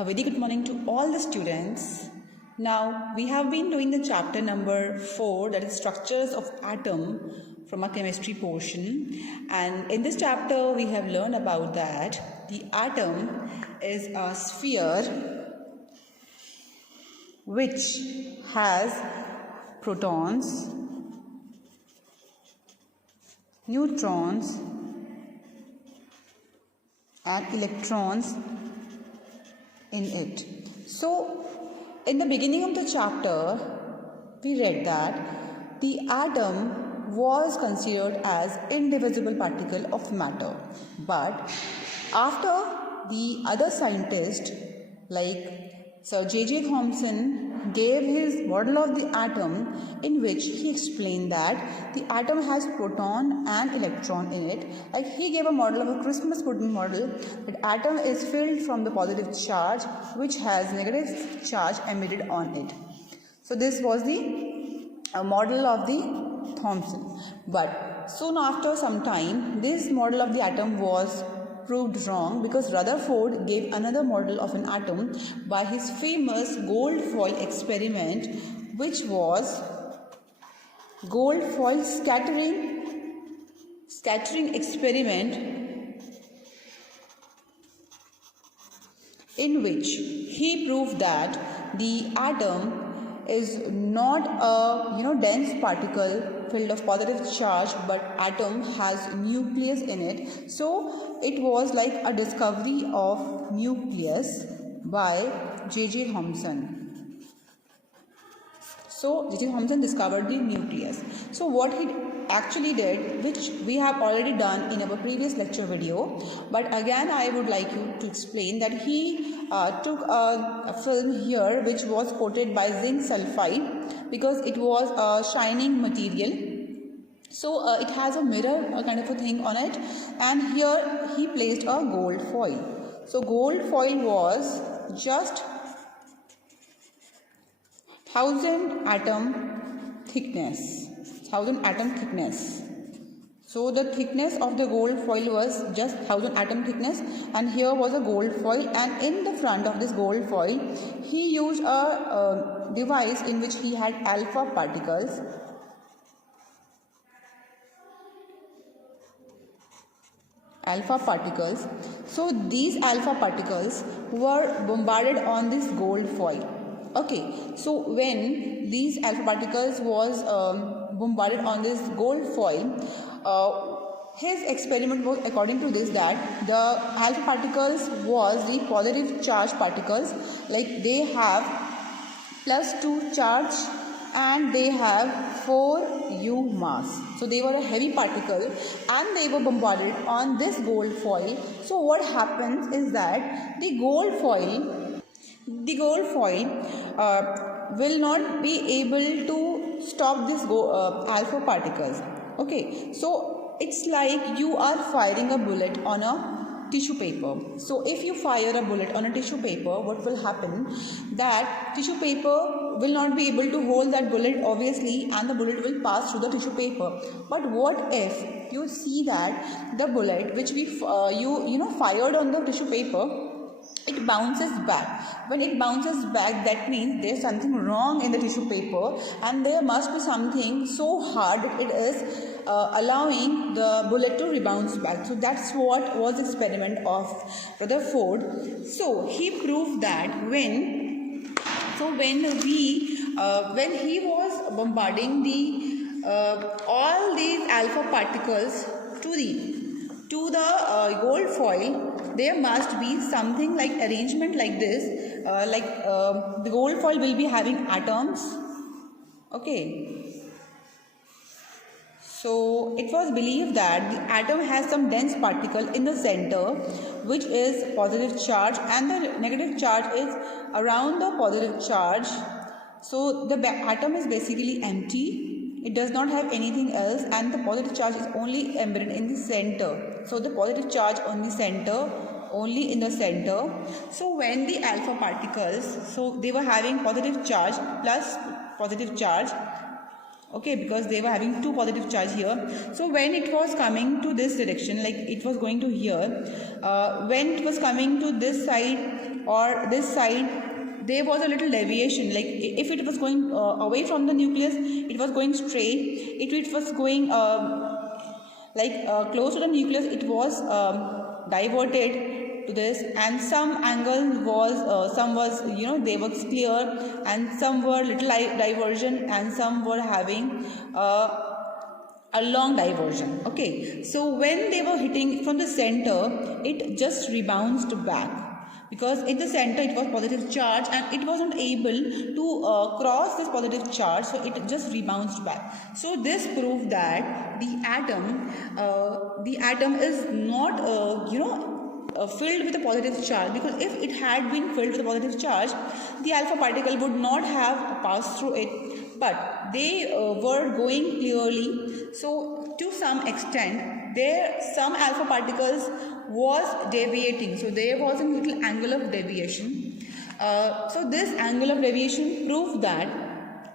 A very good morning to all the students. Now we have been doing the chapter number 4, that is structures of atom, from our chemistry portion, and in this chapter we have learned about that the atom is a sphere which has protons, neutrons and electrons in it. So in the beginning of the chapter we read that the atom was considered as indivisible particle of matter, but after the other scientists like Sir J.J. Thomson gave his model of the atom, in which he explained that the atom has proton and electron in it. Like he gave a model of a Christmas pudding model, that atom is filled from the positive charge which has negative charge emitted on it. So this was the model of the Thomson. But soon after some time, this model of the atom was proved wrong because Rutherford gave another model of an atom by his famous gold foil experiment, which was gold foil scattering experiment, in which he proved that the atom is not a dense particle filled of positive charge, but atom has nucleus in it. So it was like a discovery of nucleus by J.J. Thomson. So J.J. Thomson discovered the nucleus. So what he actually did, which we have already done in our previous lecture video, but again I would like you to explain that he took a film here which was coated by zinc sulfide because it was a shining material. So it has a mirror kind of a thing on it, and here he placed a gold foil. So gold foil was just 1000 atom thickness. So the thickness of the gold foil was just 1000 atom thickness, and here was a gold foil, and in the front of this gold foil he used a device in which he had alpha particles. So these alpha particles were bombarded on this gold foil. Okay, so when these alpha particles was bombarded on this gold foil, his experiment was according to this, that the alpha particles was the positive charge particles, like they have +2 charge and they have 4 U mass. So they were a heavy particle and they were bombarded on this gold foil. So what happens is that the gold foil will not be able to stop this alpha particles. Okay, so it's like you are firing a bullet on a tissue paper. So if you fire a bullet on a tissue paper, what will happen? That tissue paper will not be able to hold that bullet obviously, and the bullet will pass through the tissue paper. But what if you see that the bullet which we fired on the tissue paper, it bounces back. When it bounces back, that means there's something wrong in the tissue paper, and there must be something so hard that it is allowing the bullet to rebound back. So that's what was the experiment of Rutherford. So he proved that when he was bombarding all these alpha particles to the gold foil, there must be something like arrangement like this, the gold foil will be having atoms. Okay, so it was believed that the atom has some dense particle in the center which is positive charge, and the negative charge is around the positive charge. So the atom is basically empty. It does not have anything else, and the positive charge is only embedded in the center. So the positive charge only in the center. So when the alpha particles, so they were having positive charge plus positive charge, okay, because they were having two positive charge here. So when it was coming to this direction, like it was going to here, when it was coming to this side or this side, there was a little deviation. Like if it was going away from the nucleus, it was going straight. If it was going close to the nucleus, it was diverted to this, and some angle was some was, you know, they were clear, and some were little diversion, and some were having a long diversion. Okay, so when they were hitting from the center, it just rebounds back, because in the center it was positive charge and it was not able to cross this positive charge, so it just rebounds back. So this proved that the atom is not filled with a positive charge, because if it had been filled with a positive charge, the alpha particle would not have passed through it, but they were going clearly. So to some extent, there some alpha particles was deviating, so there was a little angle of deviation. So this angle of deviation proved that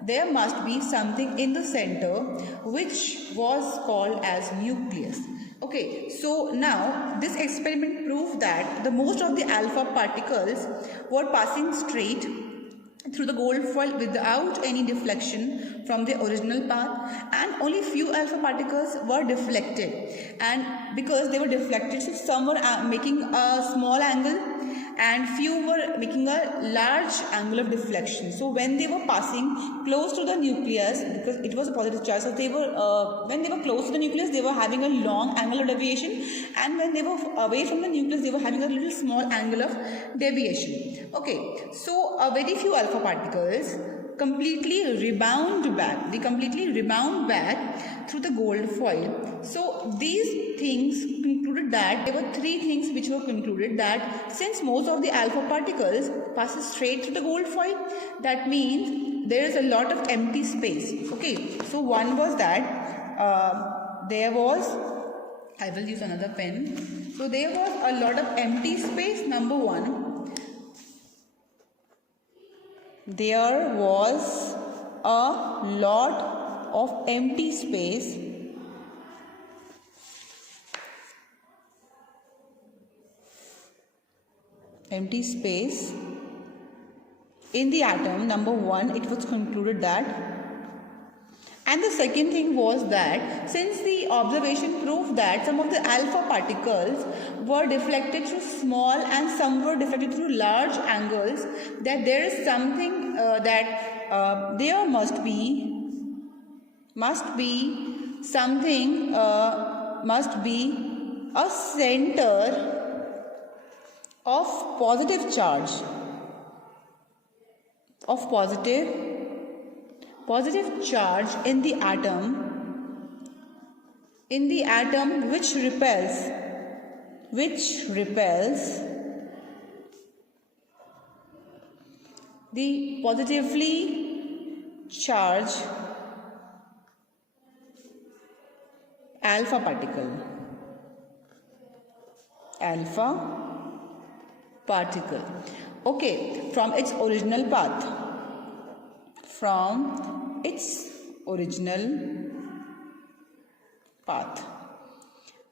there must be something in the center which was called as nucleus. Okay, so now this experiment proved that the most of the alpha particles were passing straight through the gold foil without any deflection from the original path, and only few alpha particles were deflected, and because they were deflected, so some were making a small angle and few were making a large angle of deflection. So when they were passing close to the nucleus, because it was a positive charge, so they were when they were close to the nucleus, they were having a long angle of deviation, and when they were away from the nucleus, they were having a little small angle of deviation. Okay, so a very few alpha particles completely rebound back. They completely rebound back through the gold foil. So these things concluded that there were three things which were concluded, that since most of the alpha particles passes straight through the gold foil, that means there is a lot of empty space. Okay, so one was that there was, I will use another pen. So there was a lot of empty space, number one. There was a lot of empty space in the atom. Number one, it was concluded that. And the second thing was that since the observation proved that some of the alpha particles were deflected through small and some were deflected through large angles, that there is something there must be a center of positive charge, positive charge in the atom which repels the positively charged alpha particle. Okay, from its original path.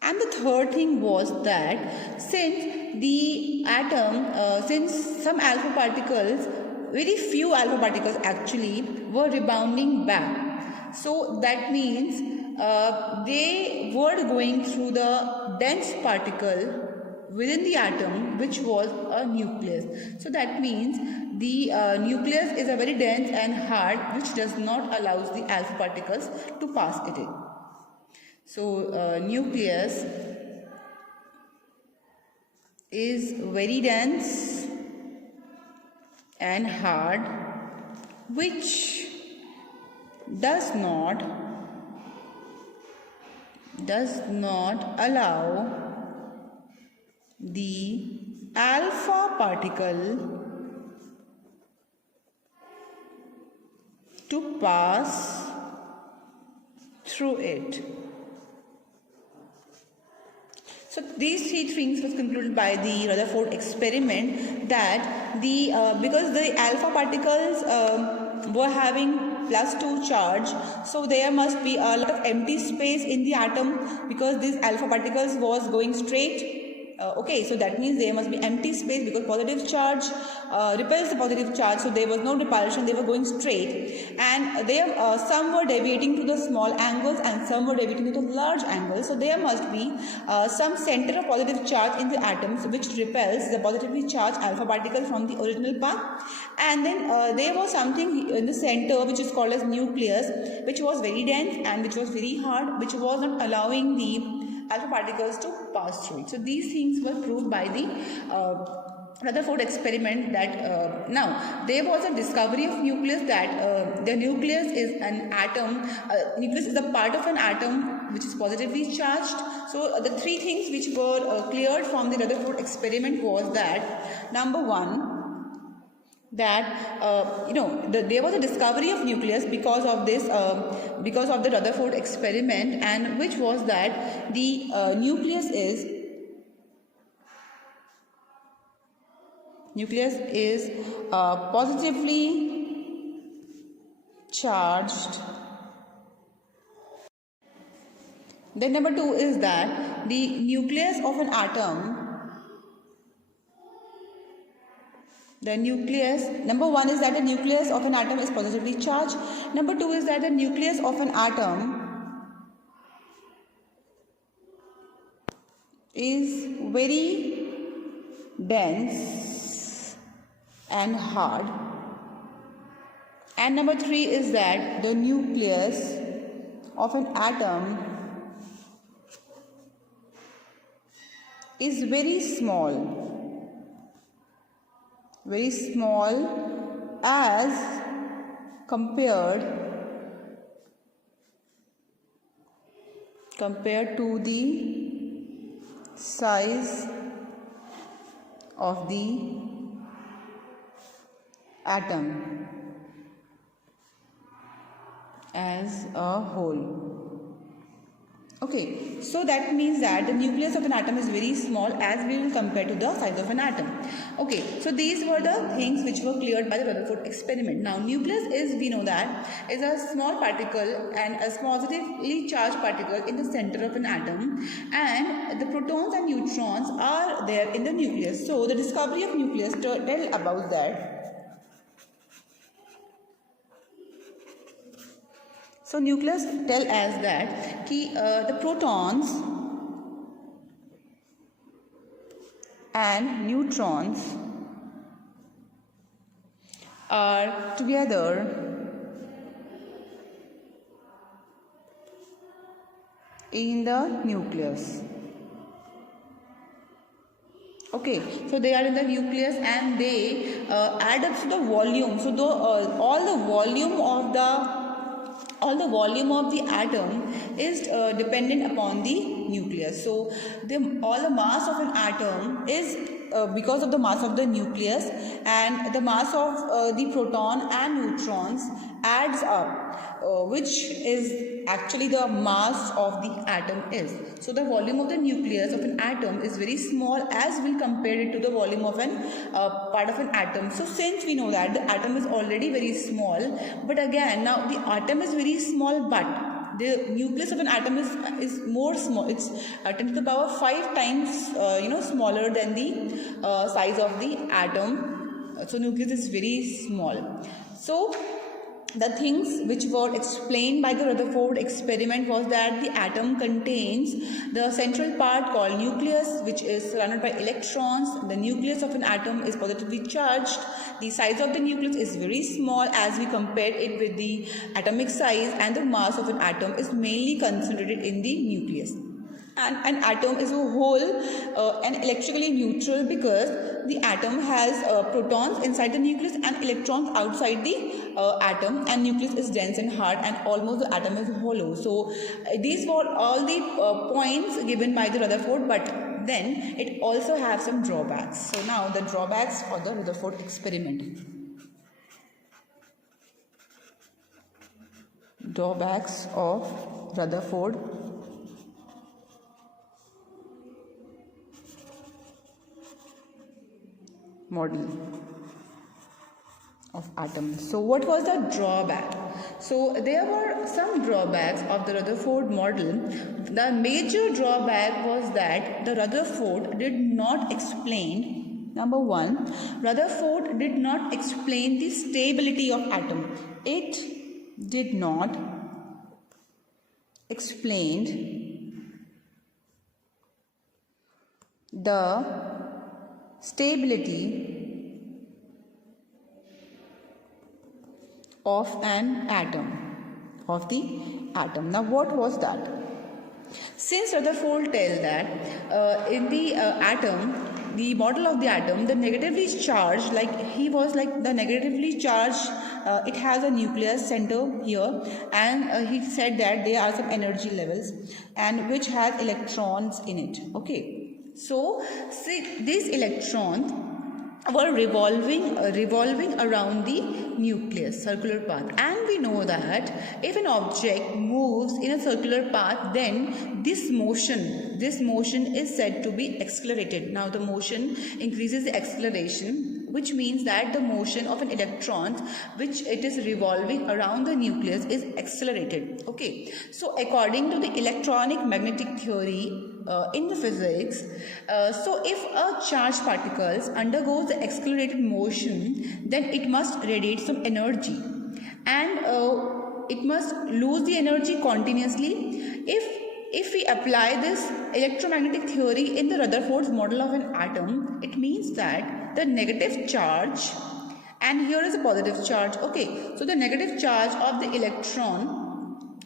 And the third thing was that since the atom, since some alpha particles, very few alpha particles actually were rebounding back, so that means they were going through the dense particle within the atom, which was a nucleus. So that means the nucleus is a very dense and hard, which does not allow the alpha particles to pass it in. So nucleus is very dense and hard, which does not allow the alpha particle to pass through it. So these three things was concluded by the Rutherford experiment, that because the alpha particles were having plus 2 charge, so there must be a lot of empty space in the atom because these alpha particles was going straight. Okay, so that means there must be empty space because positive charge repels the positive charge, so there was no repulsion, they were going straight, and some were deviating to the small angles and some were deviating to the large angles, so there must be some center of positive charge in the atoms which repels the positively charged alpha particle from the original path, and then there was something in the center which is called as nucleus, which was very dense and which was very hard, which was not allowing the alpha particles to pass through it. So these things were proved by the Rutherford experiment. That now there was a discovery of nucleus, that the nucleus is an atom. Nucleus is a part of an atom which is positively charged. So the three things which were cleared from the Rutherford experiment was that, number one, that there was a discovery of nucleus because of this because of the Rutherford experiment, and which was that the nucleus is positively charged. Then number two is that the nucleus of an atom, number one is that the nucleus of an atom is positively charged. Number two is that the nucleus of an atom is very dense and hard. And number three is that the nucleus of an atom is very small as compared to the size of the atom as a whole. Okay, so that means that the nucleus of an atom is very small as we will compare to the size of an atom. Okay, so these were the things which were cleared by the Rutherford experiment. Now, nucleus is, we know that, is a small particle and a positively charged particle in the center of an atom, and the protons and neutrons are there in the nucleus. So, the discovery of nucleus tell about that. So nucleus tell us that the protons and neutrons are together in the nucleus. Okay, so they are in the nucleus and they add up to the volume. So all the volume of the atom is dependent upon the nucleus. So all the mass of an atom is because of the mass of the nucleus, and the mass of the proton and neutrons adds up, which is actually the mass of the atom is. So the volume of the nucleus of an atom is very small as we compare it to the volume of an part of an atom. So since we know that the atom is already very small, but again now the atom is very small, but the nucleus of an atom is more small. It's 10 to the power 5 times smaller than the size of the atom. So nucleus is very small. So the things which were explained by the Rutherford experiment was that the atom contains the central part called nucleus, which is surrounded by electrons. The nucleus of an atom is positively charged. The size of the nucleus is very small as we compare it with the atomic size, and the mass of an atom is mainly concentrated in the nucleus. And an atom is a whole and electrically neutral because the atom has protons inside the nucleus and electrons outside the atom, and nucleus is dense and hard and almost the atom is hollow. So these were all the points given by the Rutherford, but then it also has some drawbacks. So now the drawbacks for the Rutherford experiment. Drawbacks of Rutherford model. of atom. So what was the drawback? So there were some drawbacks of the Rutherford model. The major drawback was that the Rutherford did not explain, number one, Rutherford did not explain the stability of atom. It did not explain the stability of an atom, of the atom. Now what was that? Since Rutherford tells that in the atom, the model of the atom, the negatively charged, like he was like the negatively charged, it has a nucleus center here, and he said that there are some energy levels and which has electrons in it. Okay, so see, these electrons were revolving around the nucleus, circular path, and we know that if an object moves in a circular path, then this motion is said to be accelerated. Now the motion increases the acceleration, which means that the motion of an electron which it is revolving around the nucleus is accelerated. Okay, so according to the electronic magnetic theory in the physics, so if a charged particles undergoes the accelerated motion, then it must radiate some energy, and it must lose the energy continuously. If we apply this electromagnetic theory in the Rutherford's model of an atom, it means that the negative charge, and here is a positive charge. Okay, so the negative charge of the electron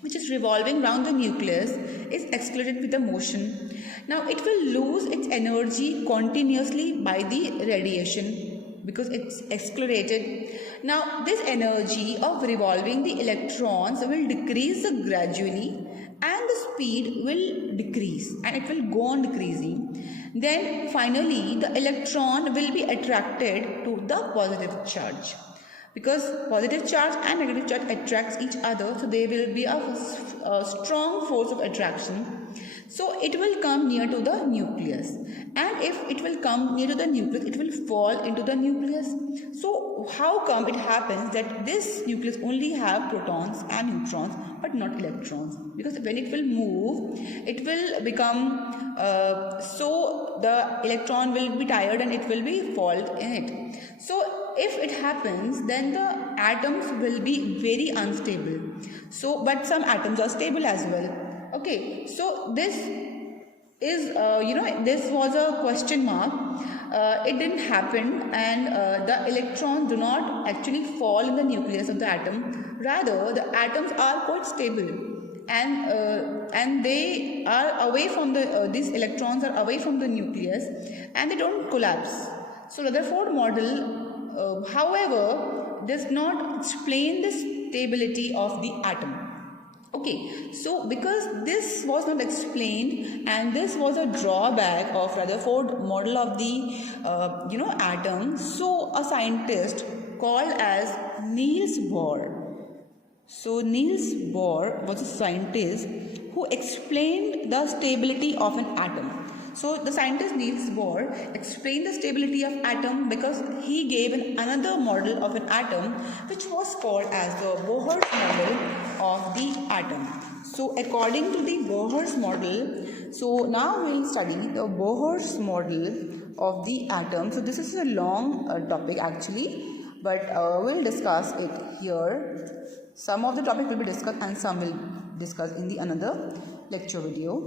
which is revolving around the nucleus is accelerated with the motion. Now it will lose its energy continuously by the radiation because it's accelerated. Now this energy of revolving the electrons will decrease gradually, and the speed will decrease, and it will go on decreasing. Then finally the electron will be attracted to the positive charge, because positive charge and negative charge attracts each other, so there will be a strong force of attraction. So it will come near to the nucleus, and if it will come near to the nucleus, it will fall into the nucleus. So how come it happens that this nucleus only have protons and neutrons but not electrons? Because when it will move, it will become so the electron will be tired and it will be fall in it. So if it happens, then the atoms will be very unstable. So but some atoms are stable as well. Okay, so this is this was a question mark. It didn't happen, and the electrons do not actually fall in the nucleus of the atom. Rather, the atoms are quite stable, and they are away from the these electrons are away from the nucleus, and they don't collapse. So Rutherford model, however, does not explain the stability of the atom. Okay, so because this was not explained, and this was a drawback of Rutherford model of the atom, so a scientist called as Niels Bohr. So Niels Bohr was a scientist who explained the stability of an atom. So the scientist Niels Bohr explained the stability of atom because he gave another model of an atom, which was called as the Bohr's model of the atom. So according to the Bohr's model, so now we will study the Bohr's model of the atom. So this is a long topic actually, but we'll discuss it here. Some of the topic will be discussed and some will discuss in the another lecture video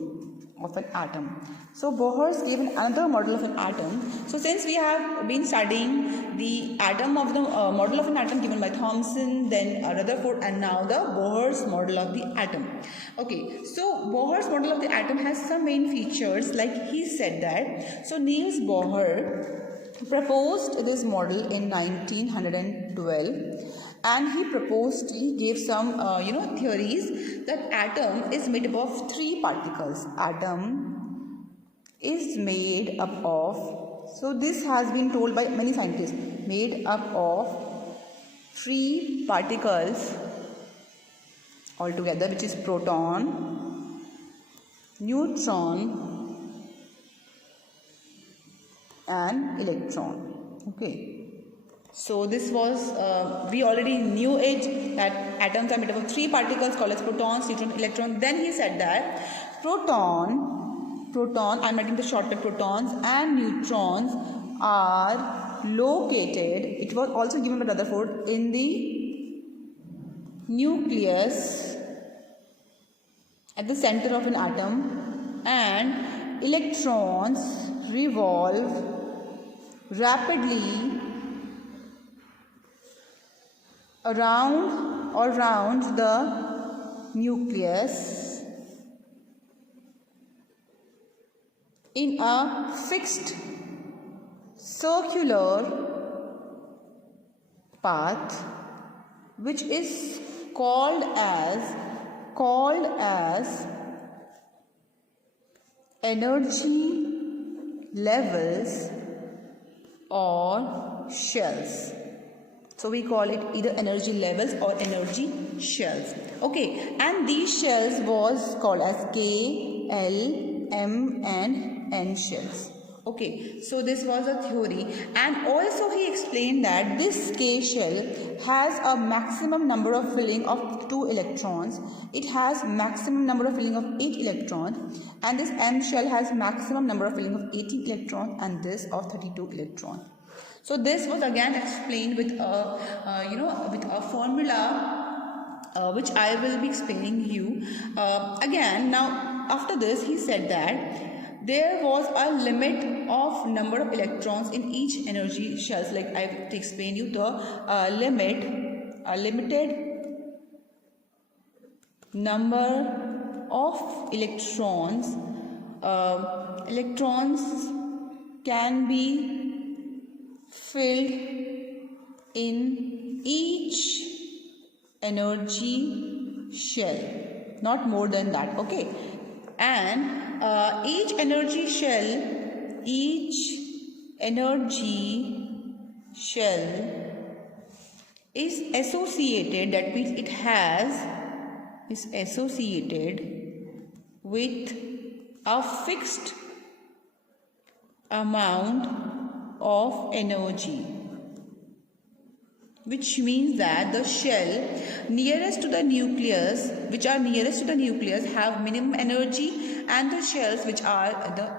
of an atom. So Bohr's gave another model of an atom. So since we have been studying the atom of the model of an atom given by Thomson, then Rutherford, and now the Bohr's model of the atom. Okay, so Bohr's model of the atom has some main features, like he said that. So Niels Bohr proposed this model in 1912. And he gave some theories that atom is made up of three particles. Atom is made up of, so this has been told by many scientists, made up of three particles altogether, which is proton, neutron and electron. Okay. So this was, we already knew it, that atoms are made up of 3 particles called as protons, neutrons, electrons. Then he said that proton, I'm writing the shortcut, protons and neutrons are located, it was also given by Rutherford, in the nucleus at the center of an atom, and electrons revolve rapidly around the nucleus in a fixed circular path, which is called as energy levels or shells. So we call it either energy levels or energy shells. Okay, and these shells was called as K, L, M and N shells. Okay, so this was a theory, and also he explained that this K shell has a maximum number of filling of 2 electrons. It has maximum number of filling of 8 electrons, and this M shell has maximum number of filling of 18 electrons, and this of 32 electrons. So this was again explained with a formula which I will be explaining you again. Now after this he said that there was a limit of number of electrons in each energy shells. Like I have to explain you the limited number of electrons. Electrons can be filled in each energy shell, not more than that. Okay, and each energy shell is associated, that means it is associated with a fixed amount of energy, which means that the shell nearest to the nucleus, have minimum energy, and the shells which are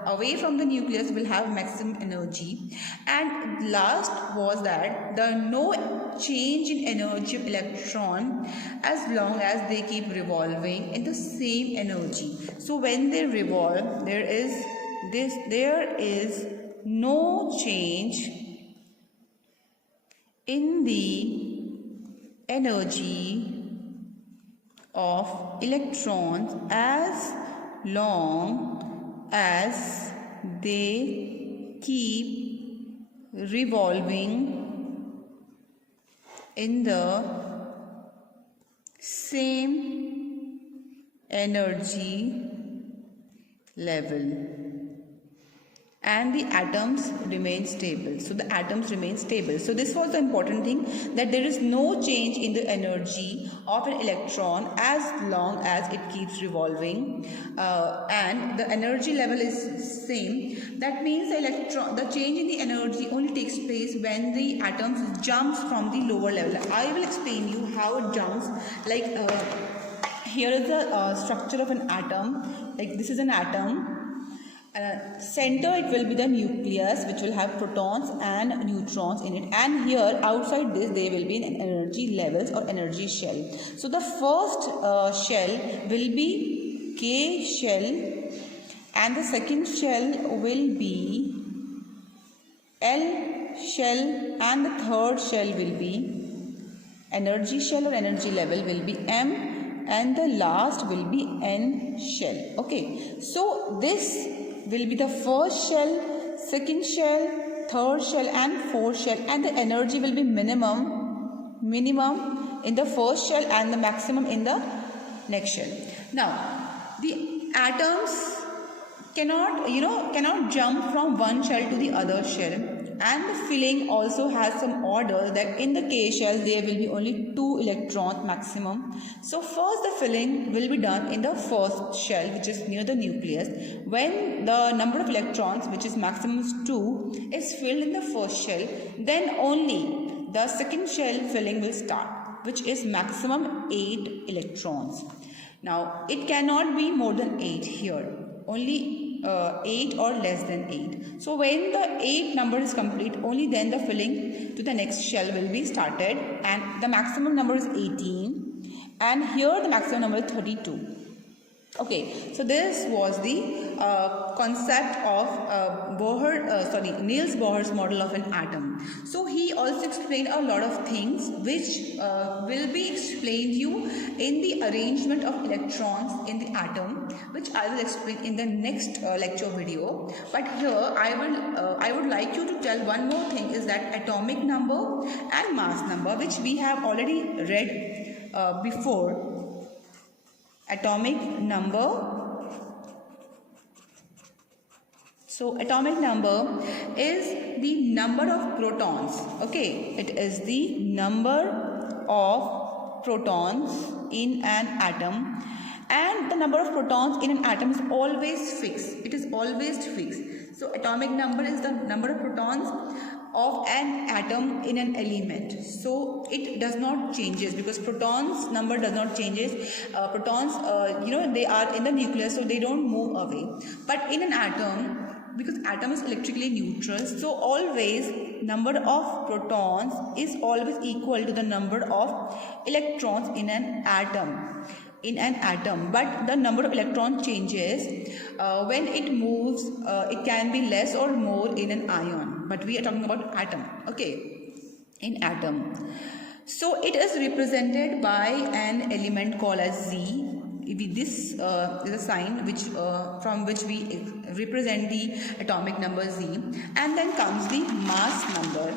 away from the nucleus will have maximum energy. And last was that the no change in energy of electron as long as they keep revolving in the same energy. So when they revolve, there is no change in the energy of electrons as long as they keep revolving in the same energy level, and the atoms remain stable. So the atoms remain stable. So this was the important thing, that there is no change in the energy of an electron as long as it keeps revolving, and the energy level is same. That means the change in the energy only takes place when the atoms jumps from the lower level. I will explain you how it jumps. Like here is the structure of an atom. Like this is an atom. Center, it will be the nucleus, which will have protons and neutrons in it, and here outside this there will be an energy levels or energy shell. So the first shell will be K shell, and the second shell will be L shell, and the third shell will be energy shell or energy level will be M, and the last will be N shell. Okay, so this will be the first shell, second shell, third shell and fourth shell, and the energy will be minimum in the first shell and the maximum in the next shell. Now the atoms cannot jump from one shell to the other shell, and the filling also has some order, that in the K shell there will be only 2 electrons maximum. So first the filling will be done in the first shell, which is near the nucleus. When the number of electrons, which is maximum is 2, is filled in the first shell, then only the second shell filling will start, which is maximum 8 electrons. Now it cannot be more than 8 here, only 8 or less than 8. So when the 8 number is complete, only then the filling to the next shell will be started, and the maximum number is 18, and here the maximum number is 32. Okay, so this was the concept of Niels Bohr's model of an atom. So he also explained a lot of things which will be explained you in the arrangement of electrons in the atom, which I will explain in the next lecture video. But here I would like you to tell one more thing, is that atomic number and mass number, which we have already read before. Atomic number. So atomic number is the number of protons. Okay, it is the number of protons in an atom, and the number of protons in an atom is always fixed. It is always fixed. So atomic number is the number of protons of an atom in an element. So it does not changes, because protons number does not changes. Protons they are in the nucleus, so they don't move away. But in an atom, because atom is electrically neutral, so always number of protons is always equal to the number of electrons in an atom. But the number of electrons changes when it moves. It can be less or more in an ion, but we are talking about atom. Okay, in atom. So it is represented by an element called as Z. This is a sign which from which we represent the atomic number Z. And then comes the mass number.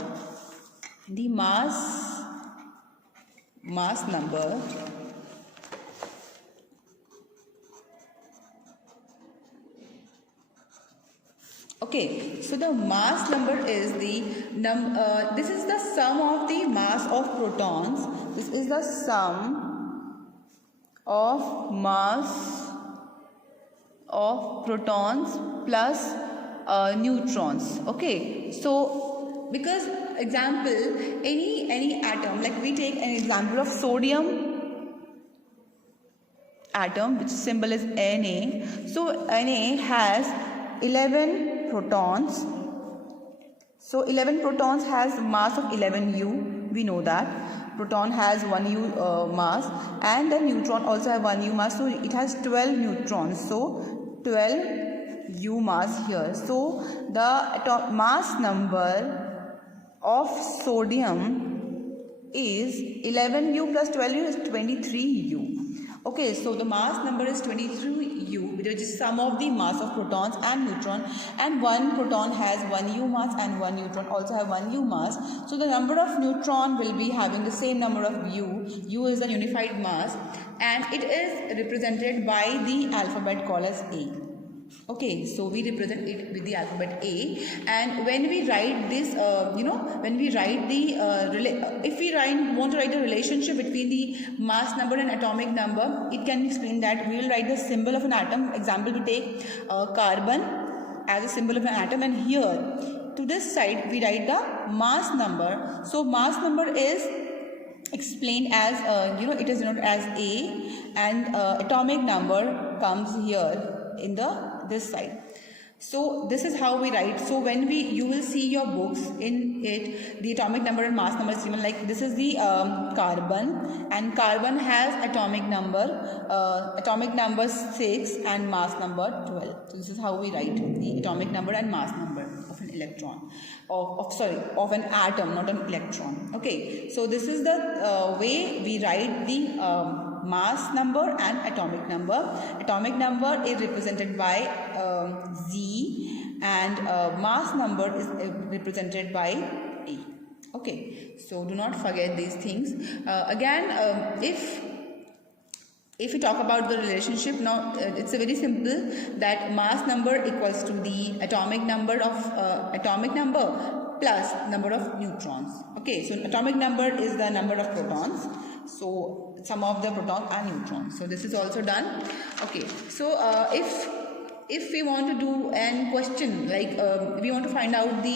The mass number Okay, so the mass number is the this is the sum of the mass of protons. This is the sum of mass of protons plus neutrons. Okay, so because example, any atom, like we take an example of sodium atom, which symbol is Na. So Na has 11 protons. So 11 protons has mass of 11U. We know that proton has 1U mass, and the neutron also have 1U mass, so it has 12 neutrons. So 12U mass here. So the mass number of sodium is 11U plus 12U is 23U. Okay, so the mass number is 23U, which is sum of the mass of protons and neutron, and one proton has 1U mass and one neutron also have 1U mass. So the number of neutron will be having the same number of U. U is the unified mass, and it is represented by the alphabet called as A. Okay, so we represent it with the alphabet A, and when we write this, when we write the, if we want to write the relationship between the mass number and atomic number, it can be explained that we will write the symbol of an atom. Example, we take carbon as a symbol of an atom, and here to this side we write the mass number. So mass number is explained as, it is denoted as A, and atomic number comes here in this side. So this is how we write. So when you will see your books, in it the atomic number and mass number is given like this. Is the carbon, and carbon has atomic number 6 and mass number 12. So this is how we write the atomic number and mass number of an electron, of an atom, not an electron. Okay, so this is the way we write the mass number and atomic number. Atomic number is represented by Z, and mass number is represented by A. Okay, so do not forget these things. Again, if we talk about the relationship now, it's a very simple, that mass number equals to the atomic number plus number of neutrons. Okay, so atomic number is the number of protons, so sum of the protons and neutrons. So this is also done. Okay, so if we want to do an question, like we want to find out the